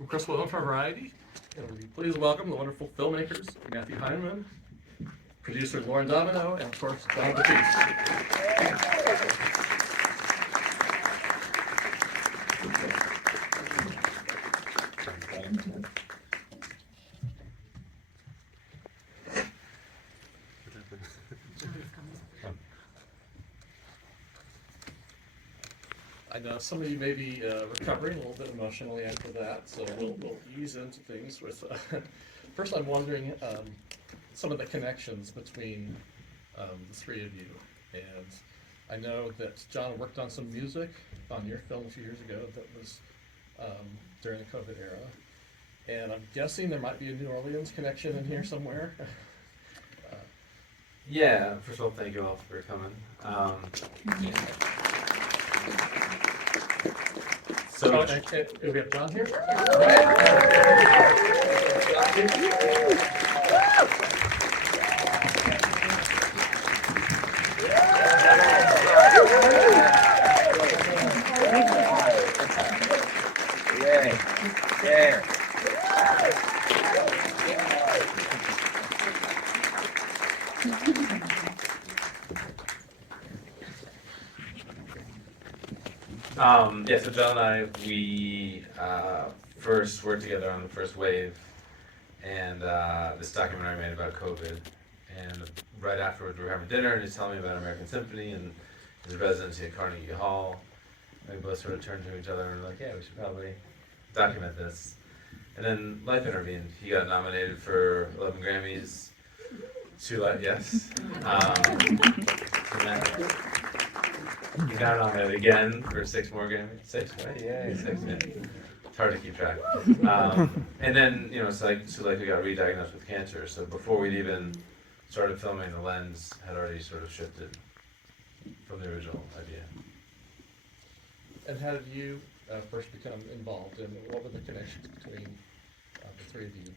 From Crystal Owen for Variety, and will you please welcome the wonderful filmmakers Matthew Heineman, producer Lauren Domino, and of course Jon Batiste. I know some of you may be recovering a little bit emotionally after that, so we'll ease into things with. First, I'm wondering some of the connections between the three of you. And I know that Jon worked on some music on your film a few years ago that was during the COVID era. And I'm guessing there might be a New Orleans connection in here somewhere. Yeah, first of all, thank you all for coming. So, we have Jon here. Yeah. So Jon and I, we first worked together on the first wave, and this documentary I made about COVID. And right afterwards, we were having dinner, and he's telling me about American Symphony and his residency at Carnegie Hall. And we both sort of turned to each other and were like, yeah, we should probably document this. And then life intervened. He got nominated for 11 Grammys. Yes. He got nominated again for 6 more Grammys. 6, right? Yeah, 6. Yeah. It's hard to keep track. And then, Suleika got re-diagnosed with cancer. So before we'd even started filming, the lens had already sort of shifted from the original idea. And how did you first become involved, and what were the connections between the three of you?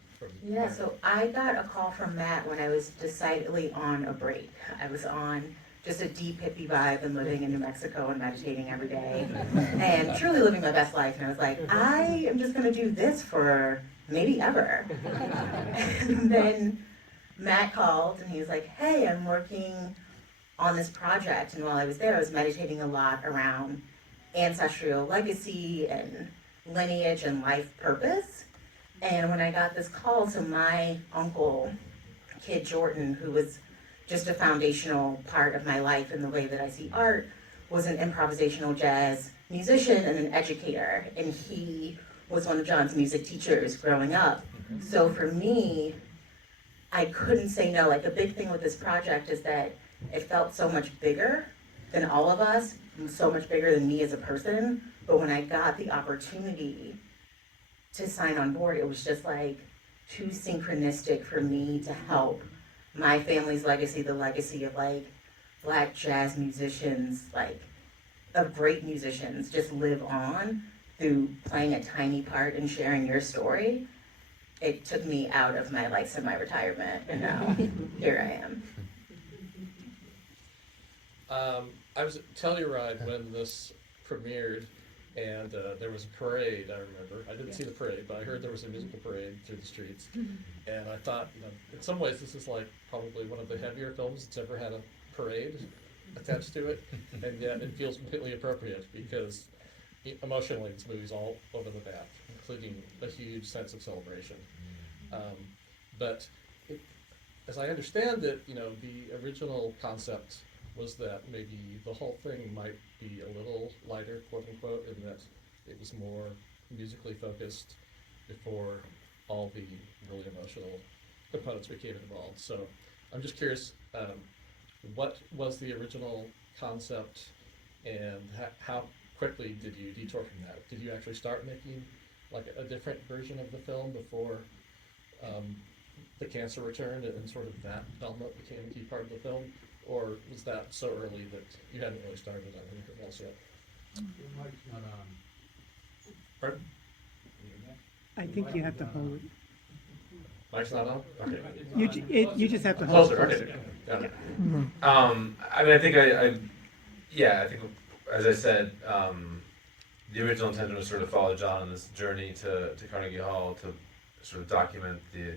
Yeah, so I got a call from Matt when I was decidedly on a break. I was on just a deep hippie vibe and living in New Mexico and meditating every day and truly living my best life. And I was like, I am just going to do this for maybe ever. And then Matt called and he was like, hey, I'm working on this project. And while I was there, I was meditating a lot around ancestral legacy and lineage and life purpose. And when I got this call, so my uncle, Kid Jordan, who was just a foundational part of my life in the way that I see art, was an improvisational jazz musician and an educator. And he was one of Jon's music teachers growing up. So for me, I couldn't say no. Like, the big thing with this project is that it felt so much bigger than all of us, and so much bigger than me as a person. But when I got the opportunity to sign on board, it was just like too synchronistic for me to help my family's legacy, the legacy of like Black jazz musicians, like of great musicians, just live on through playing a tiny part and sharing your story. It took me out of my like semi-retirement, and now here I am. I was at Telluride when this premiered, and there was a parade, I remember. I didn't see the parade, but I heard there was a musical parade through the streets. And I thought, in some ways, this is like probably one of the heavier films that's ever had a parade attached to it. And yet it feels completely appropriate because emotionally this movie's all over the map, including a huge sense of celebration. But as I understand it, the original concept was that maybe the whole thing might be a little lighter, quote unquote, in that it was more musically focused before all the really emotional components became involved. So I'm just curious, what was the original concept, and how quickly did you detour from that? Did you actually start making like a different version of the film before the cancer returned and sort of that element became a key part of the film? Or was that so early that you hadn't really started on anything else yet? Pardon? I think you have to hold it. Mic's not on? Okay. You just have to hold Closer, it. okay. Got it. I think, as I said, the original intention was sort of follow Jon on this journey to Carnegie Hall to sort of document the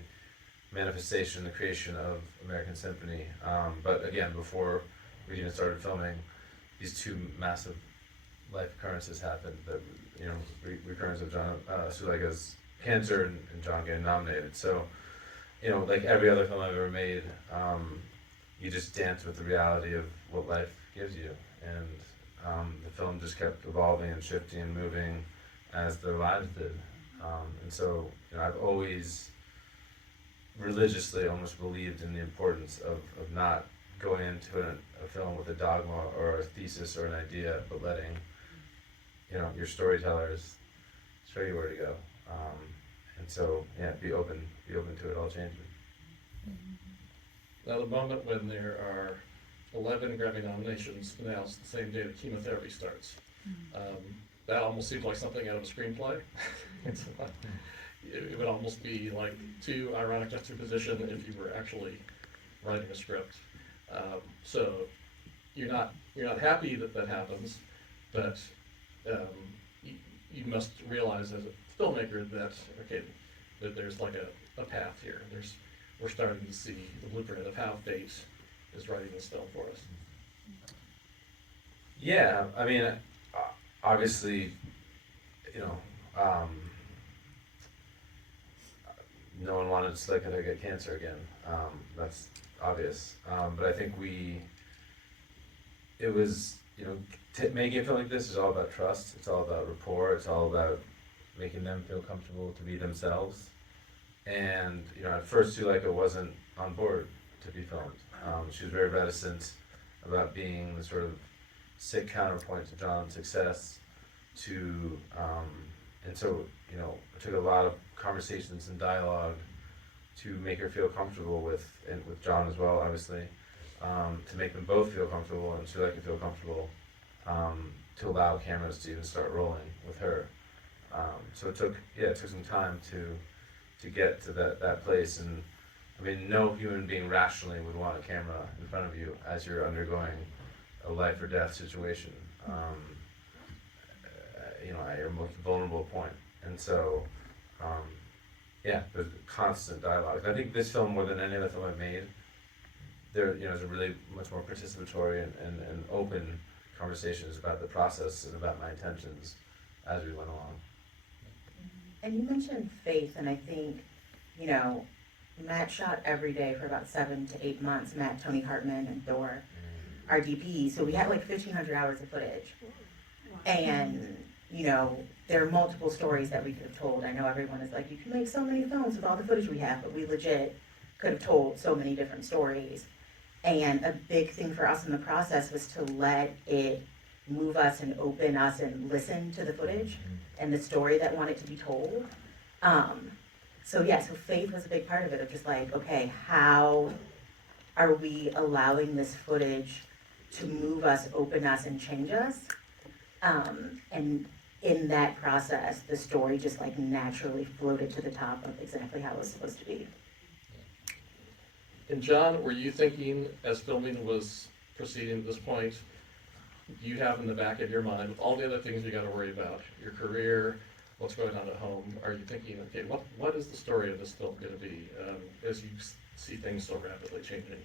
manifestation, the creation of American Symphony. But again, before we even started filming, these two massive life occurrences happened. The recurrence of Suleika's cancer and Jon getting nominated. So, like every other film I've ever made, you just dance with the reality of what life gives you. And the film just kept evolving and shifting and moving as their lives did. And so, I've always religiously almost believed in the importance of not going into a film with a dogma or a thesis or an idea, but letting, your storytellers show you where to go. And so, be open to it all changing. Now, the moment when there are 11 Grammy nominations announced the same day that chemotherapy starts, that almost seems like something out of a screenplay. It would almost be like too ironic juxtaposition if you were actually writing a script. So you're not happy that happens, but you must realize as a filmmaker that that there's like a path here. We're starting to see the blueprint of how fate is writing this film for us. Yeah, I mean, obviously, no one wanted Suleika to get cancer again. That's obvious. But I think making a film like this is all about trust. It's all about rapport. It's all about making them feel comfortable to be themselves. And, at first Suleika wasn't on board to be filmed. She was very reticent about being the sort of sick counterpoint to Jon's success. And so, it took a lot of conversations and dialogue to make her feel comfortable with Jon as well, obviously, to make them both feel comfortable and Suleika feel comfortable, to allow cameras to even start rolling with her. So it took some time to get to that place. And I mean, no human being rationally would want a camera in front of you as you're undergoing a life or death situation, at your most vulnerable point. And so, there's constant dialogue. I think this film, more than any other film I've made, is a really much more participatory and open conversations about the process and about my intentions as we went along. And you mentioned faith, and I think, Matt shot every day for about 7 to 8 months. Matt, Tony Hartman, and Thor, our DP. So we had like 1,500 hours of footage. And, there are multiple stories that we could have told. I know everyone is like, you can make so many films with all the footage we have, but we legit could have told so many different stories. And a big thing for us in the process was to let it move us and open us and listen to the footage and the story that wanted to be told. So faith was a big part of it, of just like, okay, how are we allowing this footage to move us, open us, and change us? And in that process, the story just like naturally floated to the top of exactly how it was supposed to be. And Jon, were you thinking as filming was proceeding at this point, you have in the back of your mind, with all the other things you got to worry about, your career, what's going on at home, are you thinking, okay, what is the story of this film going to be as you see things so rapidly changing?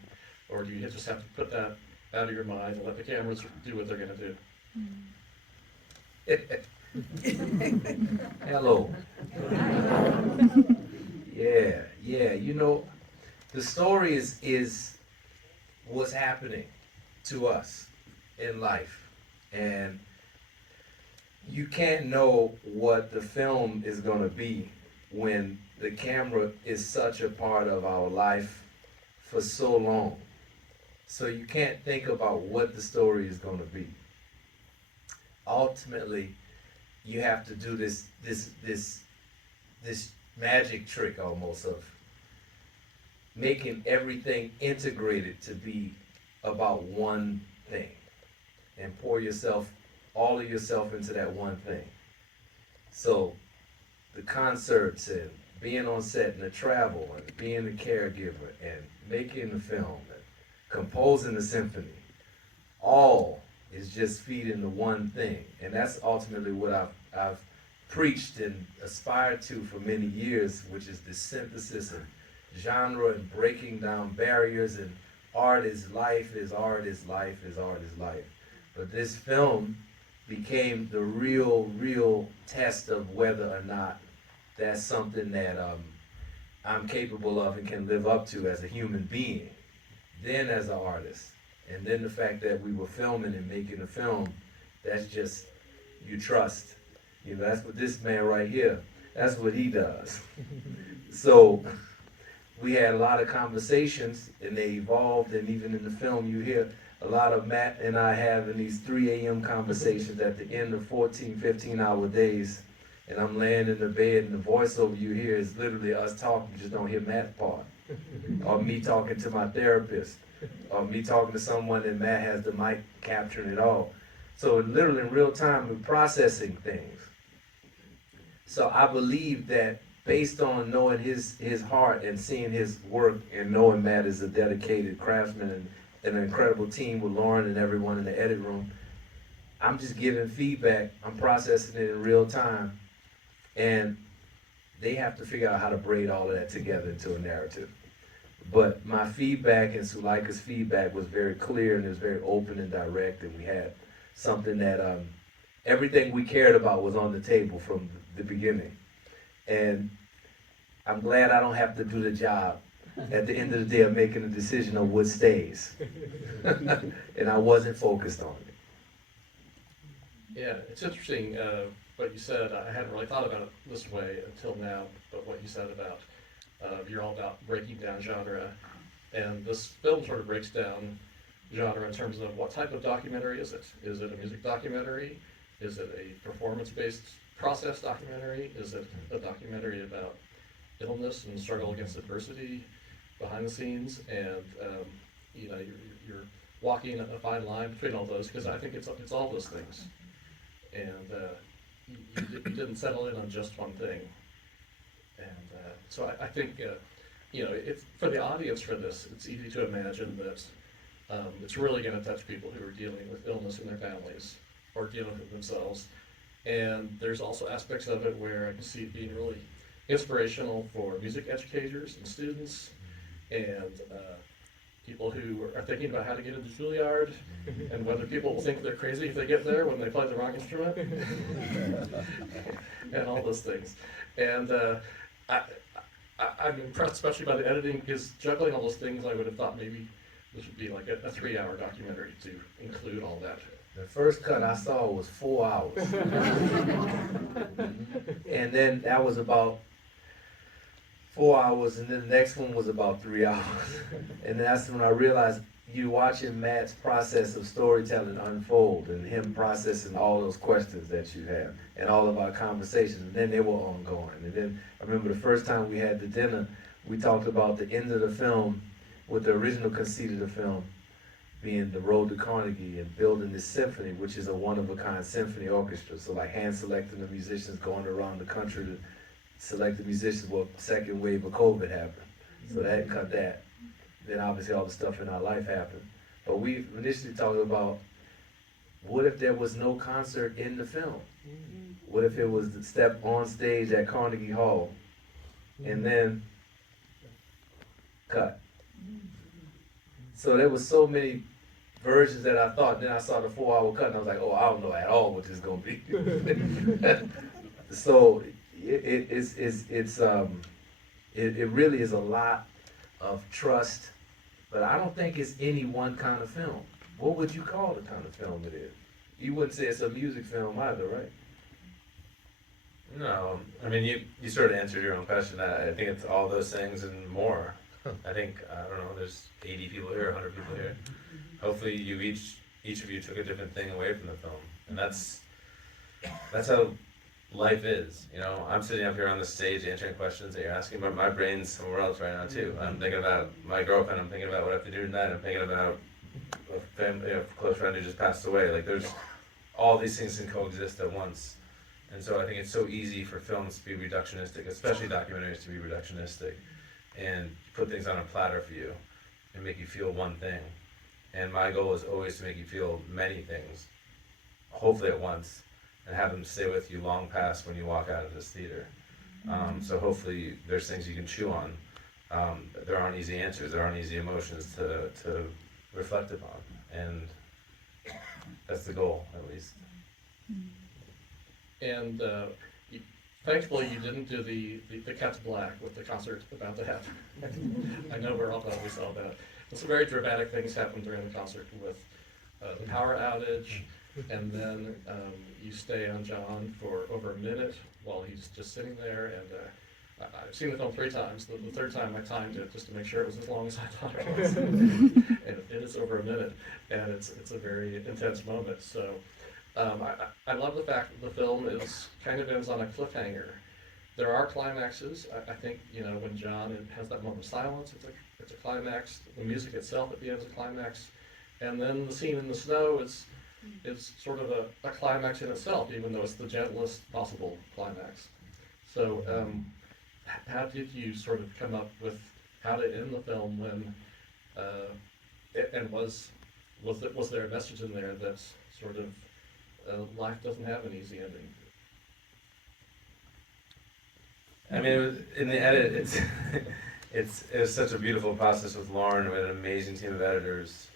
Or do you just have to put that out of your mind and let the cameras do what they're going to do? Hello. Yeah. The story is what's happening to us in life. And you can't know what the film is going to be when the camera is such a part of our life for so long. So you can't think about what the story is going to be. Ultimately, you have to do this magic trick almost of making everything integrated to be about one thing, and pour all of yourself into that one thing. So the concerts and being on set and the travel and being the caregiver and making the film and composing the symphony, all is just feeding the one thing. And that's ultimately what I've I've preached and aspired to for many years, which is the synthesis and genre and breaking down barriers, and art is life, is art is life, is art is life. But this film became the real test of whether or not that's something that I'm capable of and can live up to as a human being, then as an artist. And then the fact that we were filming and making a film, that's just, you trust. You know, that's what this man right here, that's what he does. So we had a lot of conversations and they evolved, and even in the film you hear a lot of Matt and I having these 3 a.m. conversations at the end of 14, 15-hour days, and I'm laying in the bed and the voiceover you hear is literally us talking, you just don't hear Matt's part. Or me talking to my therapist, or me talking to someone and Matt has the mic capturing it all. So literally in real time we're processing things. So I believe that based on knowing his heart and seeing his work and knowing Matt is a dedicated craftsman and an incredible team with Lauren and everyone in the edit room, I'm just giving feedback, I'm processing it in real time, and they have to figure out how to braid all of that together into a narrative. But my feedback and Suleika's feedback was very clear, and it was very open and direct, and we had something that everything we cared about was on the table from the beginning. And I'm glad I don't have to do the job at the end of the day of making a decision on what stays. And I wasn't focused on it. Yeah, it's interesting what you said. I hadn't really thought about it this way until now, but what you said about you're all about breaking down genre, and this film sort of breaks down genre in terms of what type of documentary is it? Is it a music documentary? Is it a performance-based process documentary? Is it a documentary about illness and struggle against adversity behind the scenes? And you know, you're walking a fine line between all those, because I think it's all those things. And you didn't settle in on just one thing. And so I think, you know, if for the audience for this, it's easy to imagine that it's really going to touch people who are dealing with illness in their families or dealing with it themselves. And there's also aspects of it where I can see it being really inspirational for music educators and students and people who are thinking about how to get into Juilliard and whether people will think they're crazy if they get there when they play the wrong instrument and all those things. And I'm impressed especially by the editing, because juggling all those things, I would have thought maybe this would be like a 3-hour documentary to include all that. The first cut I saw was 4 hours. And then that was about 4 hours, and then the next one was about 3 hours. And that's when I realized you watching Matt's process of storytelling unfold, and him processing all those questions that you have, and all of our conversations, and then they were ongoing. And then I remember the first time we had the dinner, we talked about the end of the film, with the original conceit of the film being the road to Carnegie and building this symphony, which is a one-of-a-kind symphony orchestra. So like hand-selecting the musicians, going around the country to select the musicians. Well, second wave of COVID happened, so that cut that. Then obviously all the stuff in our life happened. But we initially talked about, what if there was no concert in the film? What if it was the step on stage at Carnegie Hall, and then cut? So there was so many versions that I thought. Then I saw the 4-hour cut, and I was like, oh, I don't know at all what this is gonna be. So it really is a lot of trust, but I don't think it's any one kind of film. What would you call the kind of film it is? You wouldn't say it's a music film either, right? No, I mean, you sort of answered your own question. I think it's all those things and more. I think, I don't know, there's 80 people here, 100 people here. Hopefully you each of you took a different thing away from the film. And that's how life is. You know, I'm sitting up here on the stage answering questions that you're asking, but my brain's somewhere else right now too. I'm thinking about my girlfriend, I'm thinking about what I have to do tonight, I'm thinking about a family, a close friend who just passed away. Like, there's all these things can coexist at once. And so I think it's so easy for films to be reductionistic, especially documentaries to be reductionistic, and put things on a platter for you and make you feel one thing. And my goal is always to make you feel many things, hopefully at once. and have them stay with you long past when you walk out of this theater. So hopefully there's things you can chew on. There aren't easy answers, there aren't easy emotions to reflect upon, and that's the goal, at least. And thankfully, you didn't do the cut to black with the concert about to happen. I know we're all glad we saw that. And some very dramatic things happened during the concert with the power outage, and then you stay on Jon for over a minute while he's just sitting there. And I've seen the film 3 times. The third time I timed it just to make sure it was as long as I thought it was. And it is over a minute, and it's a very intense moment. So I love the fact that the film is kind of ends on a cliffhanger. There are climaxes. I think, you know, when Jon has that moment of silence, it's a climax. The music itself at the end is a climax. And then the scene in the snow is sort of a climax in itself, even though it's the gentlest possible climax. So how did you sort of come up with how to end the film when, and was there a message in there that's sort of, life doesn't have an easy ending? I mean, in the edit, it was such a beautiful process with Lauren. We had an amazing team of editors,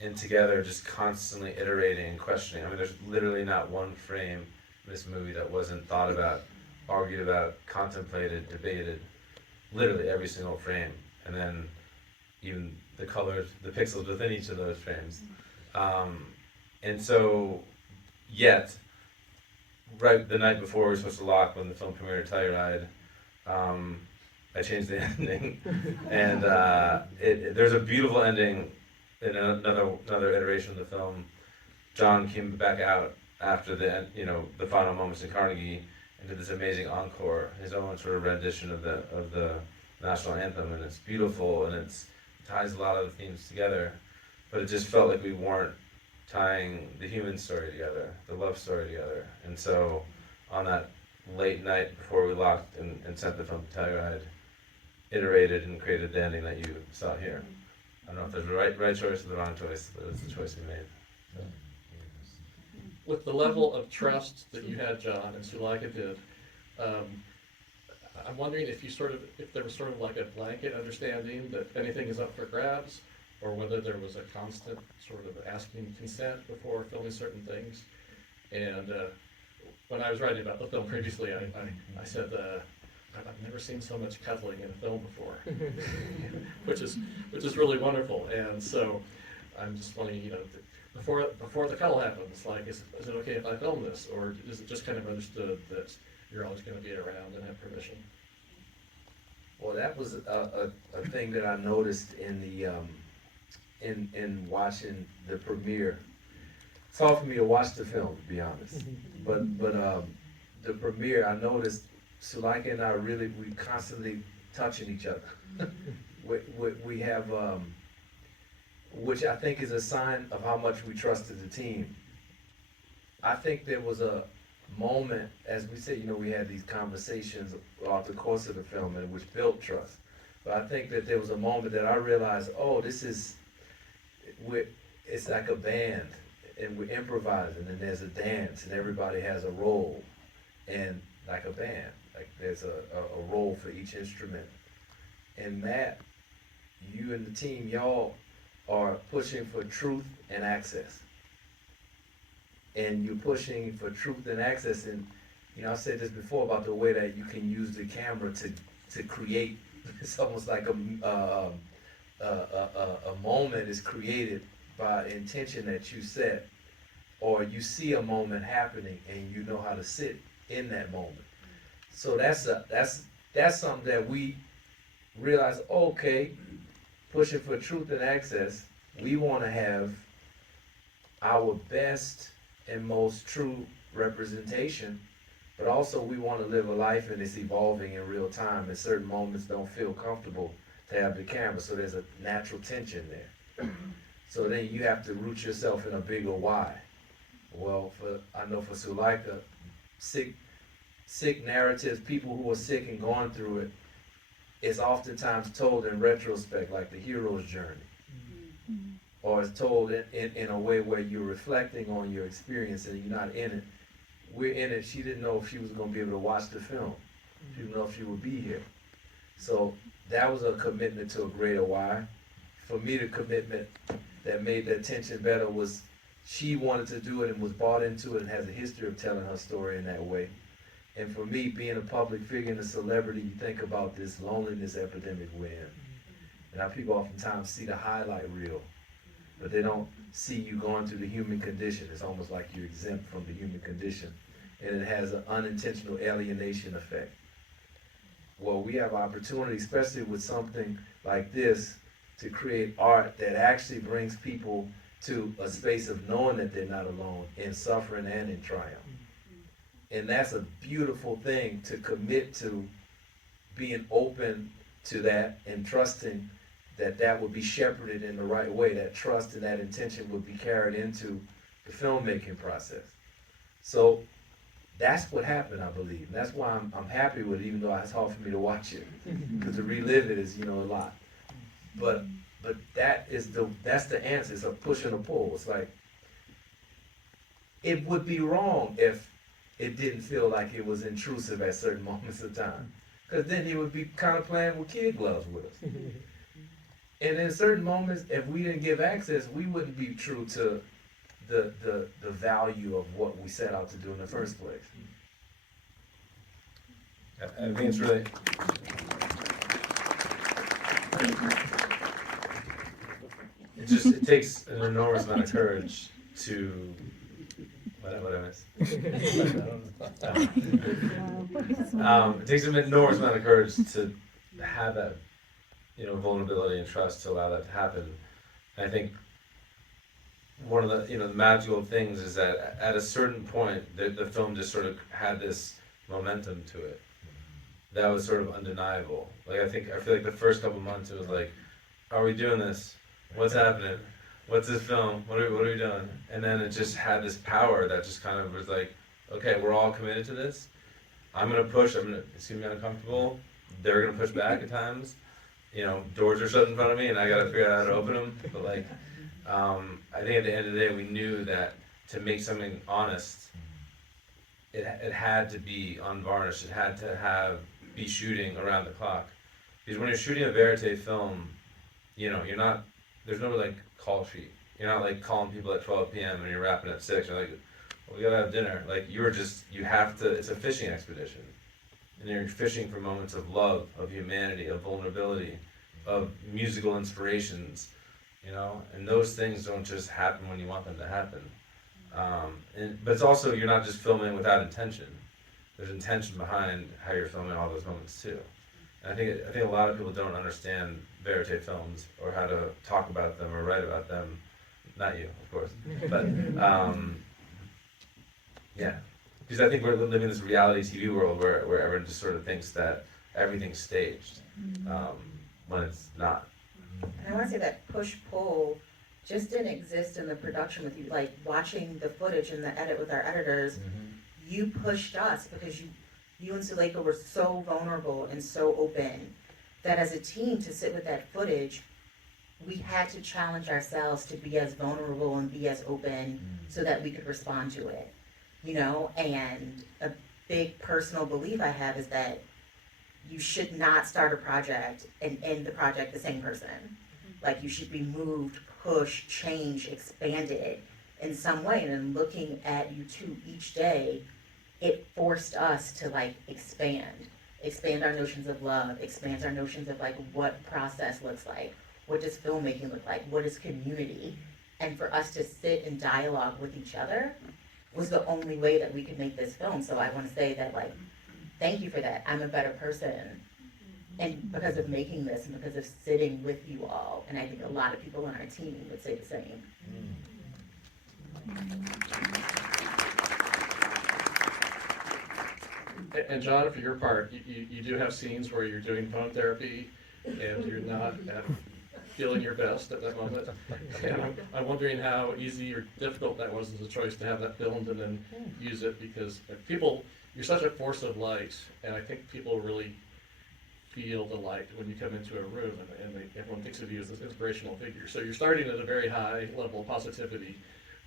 and together just constantly iterating and questioning. I mean, there's literally not one frame in this movie that wasn't thought about, argued about, contemplated, debated. Literally every single frame, and then even the colors, the pixels within each of those frames. And so, yet, right the night before we were supposed to lock when the film premiered at Telluride, I changed the ending, and there's a beautiful ending in another iteration of the film. Jon came back out after the final moments in Carnegie and did this amazing encore, his own sort of rendition of the national anthem, and it's beautiful and it ties a lot of the themes together, but it just felt like we weren't tying the human story together, the love story together. And so on that late night before we locked and sent the film to Telluride, iterated and created the ending that you saw here. I don't know if there's the right choice or the wrong choice, but it's the choice we made. So. With the level of trust that you had, Jon, and Suleika did, I'm wondering if there was sort of like a blanket understanding that anything is up for grabs, or whether there was a constant sort of asking consent before filming certain things. And when I was writing about the film previously, I said, I've never seen so much cuddling in a film before, which is really wonderful. And so I'm just wondering, you know, before the cuddle happens, like, is it okay if I film this, or is it just kind of understood that you're always going to be around and have permission? Well, that was a thing that I noticed in the in watching the premiere. It's hard for me to watch the film, to be honest. But the premiere, I noticed Suleika and I we constantly touching each other. we have, which I think is a sign of how much we trusted the team. I think there was a moment, as we said, you know, we had these conversations throughout the course of the film, and which built trust. But I think that there was a moment that I realized, oh, it's like a band, and we're improvising, and there's a dance, and everybody has a role, and like a band, like there's a role for each instrument. And Matt, you and the team, y'all are pushing for truth and access. And you're pushing for truth and access, and you know, I said this before about the way that you can use the camera to create. It's almost like a moment is created by intention that you set, or you see a moment happening and you know how to sit in that moment. So that's something that we realize. Okay, pushing for truth and access, we want to have our best and most true representation, but also we want to live a life and it's evolving in real time, and certain moments don't feel comfortable to have the camera, so there's a natural tension there. So then you have to root yourself in a bigger why. Well, I know for Suleika, sick narratives, people who are sick and going through it, is oftentimes told in retrospect, like the hero's journey. Or it's told in a way where you're reflecting on your experience and you're not in it, we're in it. She didn't know if she was going to be able to watch the film. She didn't know if she would be here. So that was a commitment to a greater why. For me, the commitment that made that tension better was she wanted to do it and was bought into it and has a history of telling her story in that way. And for me, being a public figure and a celebrity, you think about this loneliness epidemic we're in. And how people oftentimes see the highlight reel, but they don't see you going through the human condition. It's almost like you're exempt from the human condition. And it has an unintentional alienation effect. Well, we have opportunity, especially with something like this, to create art that actually brings people to a space of knowing that they're not alone in suffering and in triumph. And that's a beautiful thing to commit to, being open to that and trusting that that would be shepherded in the right way. That trust and that intention would be carried into the filmmaking process. So that's what happened, I believe. And that's why I'm happy with it, even though it's hard for me to watch it. Because to relive it is, a lot. But that's the answer. It's a push and a pull. It's like, it would be wrong if it didn't feel like it was intrusive at certain moments of time. Because then he would be kind of playing with kid gloves with us. And in certain moments, if we didn't give access, we wouldn't be true to the value of what we set out to do in the first place. I think it's really. It takes an enormous amount of courage to. What I missed? It takes an enormous amount of courage to have that, vulnerability and trust to allow that to happen. And I think one of the, the magical things is that at a certain point, the film just sort of had this momentum to it that was sort of undeniable. I feel like the first couple months it was like, are we doing this? What's happening? What's this film? What are we doing? And then it just had this power that just kind of was like, okay, we're all committed to this. I'm gonna push. It's gonna be uncomfortable. They're gonna push back at times. Doors are shut in front of me, and I gotta figure out how to open them. But I think at the end of the day, we knew that to make something honest, it had to be unvarnished. It had to be shooting around the clock. Because when you're shooting a verite film, you're not. There's no call sheet. You're not calling people at 12 p.m. and you're wrapping at 6. You're like, well, we gotta have dinner. You have to. It's a fishing expedition, and you're fishing for moments of love, of humanity, of vulnerability, of musical inspirations. And those things don't just happen when you want them to happen. But it's also, you're not just filming without intention. There's intention behind how you're filming all those moments too. And I think a lot of people don't understand verite films or how to talk about them or write about them. Not you, of course, but yeah, because I think we're living in this reality TV world where everyone just sort of thinks that everything's staged, when it's not. And I want to say that push-pull just didn't exist in the production with you, watching the footage and the edit with our editors. You pushed us because you and Suleika were so vulnerable and so open that as a team, to sit with that footage, we had to challenge ourselves to be as vulnerable and be as open so that we could respond to it. And a big personal belief I have is that you should not start a project and end the project the same person. You should be moved, pushed, changed, expanded in some way. And in looking at you two each day, it forced us to expand our notions of love, expand our notions of what process looks like, what does filmmaking look like, what is community. And for us to sit in dialogue with each other was the only way that we could make this film. So I want to say that thank you for that. I'm a better person. And because of making this and because of sitting with you all. And I think a lot of people on our team would say the same. And John, for your part, you do have scenes where you're doing phone therapy and you're not feeling your best at that moment. And I'm wondering how easy or difficult that was as a choice to have that filmed and then use it, because you're such a force of light, and I think people really feel the light when you come into a room, and everyone thinks of you as this inspirational figure. So you're starting at a very high level of positivity,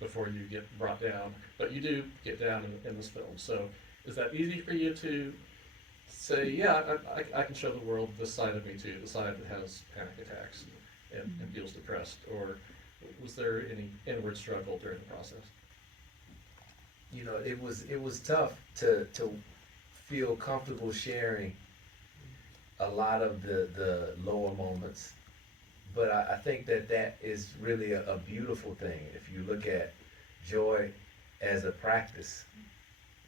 before you get brought down, but you do get down in this film. So is that easy for you to say, yeah, I can show the world this side of me too, the side that has panic attacks and feels depressed, or was there any inward struggle during the process? You know, it was tough to feel comfortable sharing a lot of the lower moments, but I think that is really a beautiful thing. If you look at joy as a practice,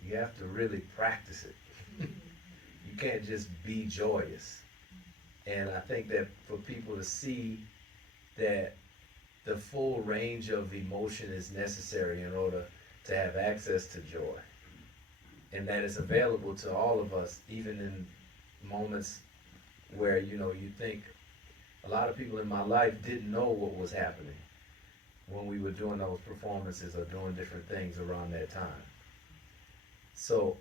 you have to really practice it. You can't just be joyous. And I think that for people to see that the full range of emotion is necessary in order to have access to joy, and that it's available to all of us, even in moments where, you know, you think a lot of people in my life didn't know what was happening when we were doing those performances or doing different things around that time. So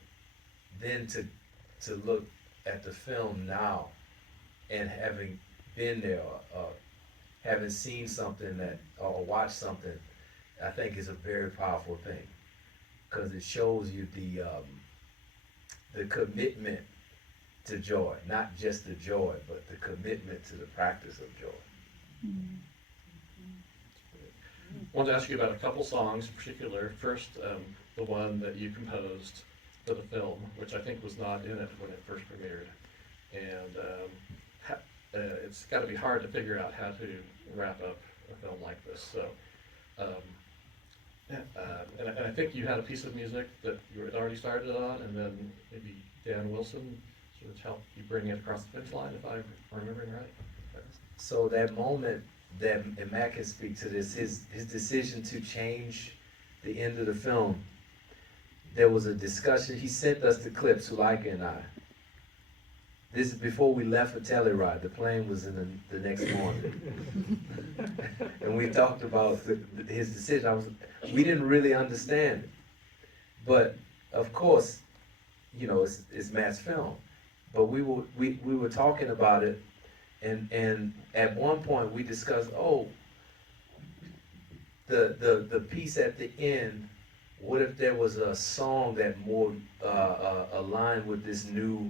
then to look at the film now and having been there or having seen something that or watched something, I think is a very powerful thing, because it shows you the commitment to joy, not just the joy, but the commitment to the practice of joy. I wanted to ask you about a couple songs in particular. First, the one that you composed for the film, which I think was not in it when it first premiered. And it's got to be hard to figure out how to wrap up a film like this. So, and I think you had a piece of music that you had already started on, and then maybe Dan Wilson sort of helped you bring it across the finish line, if I'm remembering right. So that moment that, and Matt can speak to this, his decision to change the end of the film, there was a discussion. He sent us the clip, Suleika and I. This is before we left for Telluride. The plane was in the next morning. And we talked about his decision. We didn't really understand it. But of course, you know, it's Matt's film. But we were talking about it, and at one point we discussed, the piece at the end, what if there was a song that more aligned with this new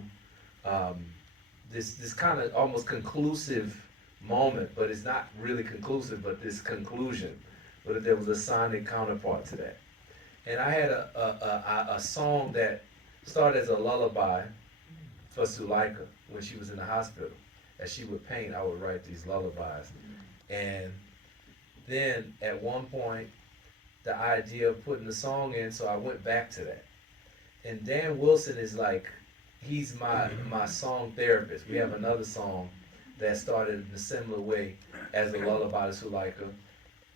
this kind of almost conclusive moment, but it's not really conclusive, but this conclusion. What if there was a sonic counterpart to that? And I had a song that started as a lullaby for Suleika when she was in the hospital. As she would paint, I would write these lullabies. And then at one point, the idea of putting the song in, so I went back to that. And Dan Wilson is like, he's my song therapist. We have another song that started in a similar way as a lullaby to Suleika.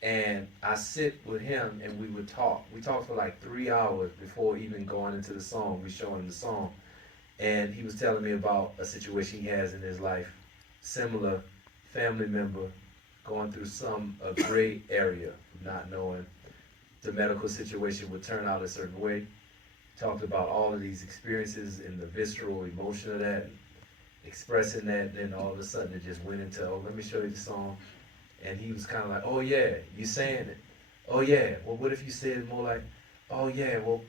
And I sit with him and we would talk. We talked for like 3 hours before even going into the song. We showing him the song. And he was telling me about a situation he has in his life, similar family member going through a gray area, not knowing the medical situation would turn out a certain way. Talked about all of these experiences and the visceral emotion of that, and expressing that, and then all of a sudden it just went into, let me show you the song. And he was kind of like, oh yeah, you saying it. Oh yeah, well what if you said it more like, oh yeah, well,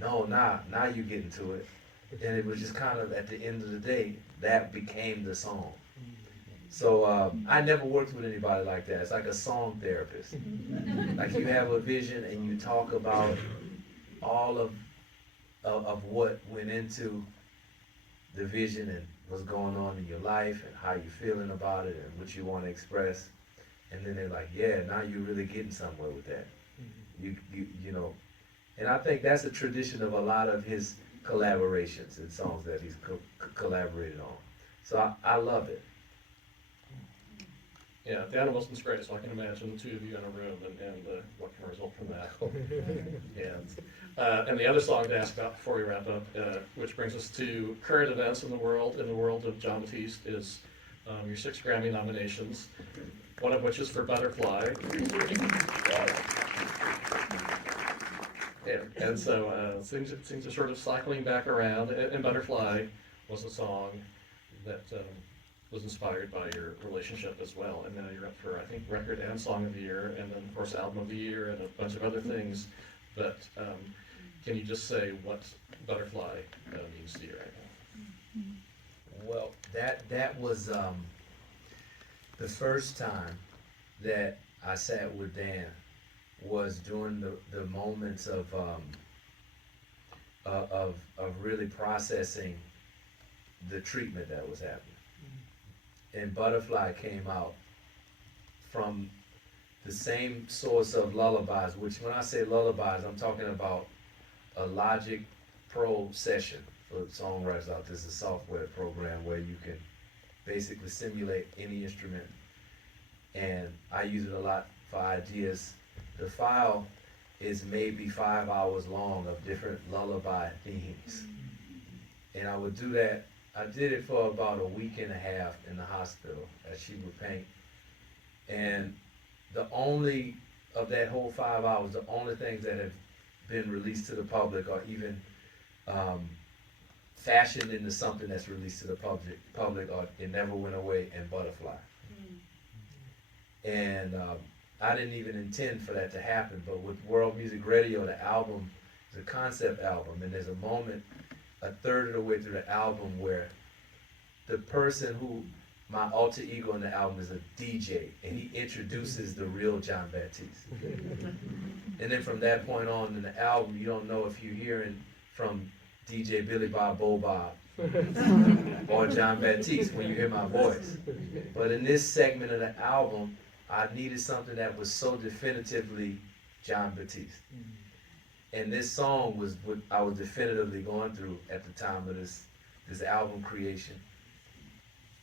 no, now you getting to it. And it was just kind of, at the end of the day, that became the song. So I never worked with anybody like that. It's like a song therapist. Like you have a vision and you talk about all of what went into the vision and what's going on in your life and how you're feeling about it and what you want to express. And then they're like, yeah, now you're really getting somewhere with that. You know, and I think that's a tradition of a lot of his collaborations and songs that he's collaborated on. So I love it. Yeah, Dan Wilson's great, so I can imagine the two of you in a room and what can result from that. And the other song to ask about before we wrap up, which brings us to current events in the world of Jon Batiste, is your 6 Grammy nominations, one of which is for Butterfly. And so things are sort of cycling back around, and Butterfly was a song that was inspired by your relationship as well. And now you're up for, I think, record and song of the year, and then of course album of the year, and a bunch of other things. But can you just say what Butterfly means to you right now? Well, that was the first time that I sat with Dan was during the moments of really processing the treatment that was happening. And Butterfly came out from the same source of lullabies, which when I say lullabies, I'm talking about a Logic Pro session for songwriters out there. It's a software program where you can basically simulate any instrument. And I use it a lot for ideas. The file is maybe 5 hours long of different lullaby themes. And I would do that. I did it for about a week and a half in the hospital as she would paint. And the only, of that whole 5 hours, the only things that have been released to the public or even fashioned into something that's released to the public or It Never Went Away and Butterfly. And I didn't even intend for that to happen, but with World Music Radio, the album is a concept album, and there's a moment a third of the way through the album where the person who, my alter ego in the album is a DJ, and he introduces the real Jon Batiste. And then from that point on in the album, you don't know if you're hearing from DJ Billy Bob Bo Bob or Jon Batiste when you hear my voice. But in this segment of the album, I needed something that was so definitively Jon Batiste. And this song was what I was definitively going through at the time of this album creation.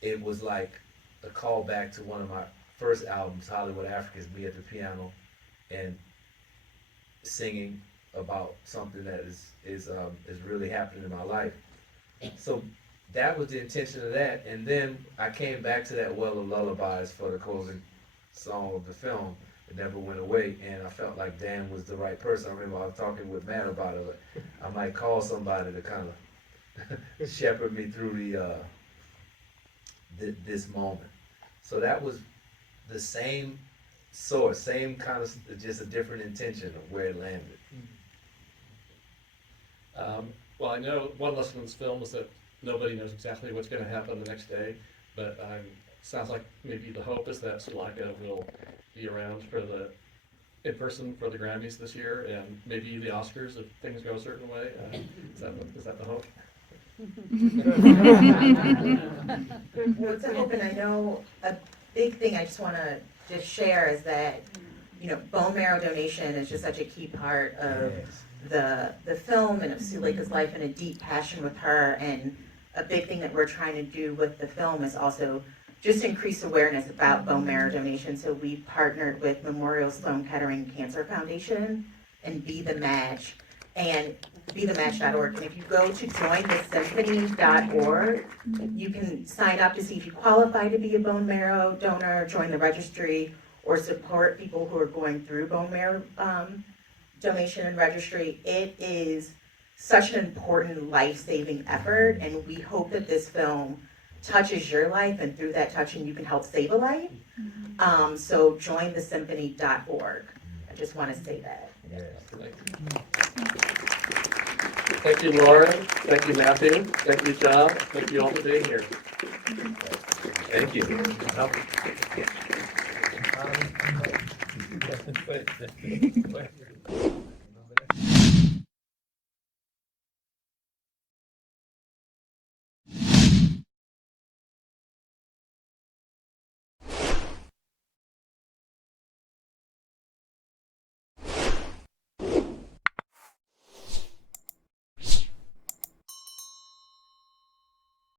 It was like a callback to one of my first albums, Hollywood Africans, me at the piano and singing about something that is really happening in my life. So that was the intention of that. And then I came back to that well of lullabies for the closing song of the film. It Never Went Away, and I felt like Dan was the right person. I remember I was talking with Matt about it. I might call somebody to kind of shepherd me through this moment. So that was the same source, same kind of, just a different intention of where it landed. Well, I know one lesson in this film is that nobody knows exactly what's going to happen the next day, but sounds like maybe the hope is that Suleika will be around for in person for the Grammys this year, and maybe the Oscars if things go a certain way. Is that the hope? Well, it's a hope, and I know a big thing I just want to just share is that, bone marrow donation is just such a key part of the film and of Suleika's life, and a deep passion with her. And a big thing that we're trying to do with the film is also just increase awareness about bone marrow donation. So we partnered with Memorial Sloan Kettering Cancer Foundation and Be the Match and BeTheMatch.org. And if you go to jointhesymphony.org, you can sign up to see if you qualify to be a bone marrow donor, join the registry, or support people who are going through bone marrow donation and registry. It is such an important life-saving effort, and we hope that this film touches your life, and through that touching you can help save a life. So jointhesymphony.org. I just want to say that. Thank you, Lauren. Thank you, Matthew. Thank you, John. Thank you all for being here. Thank you.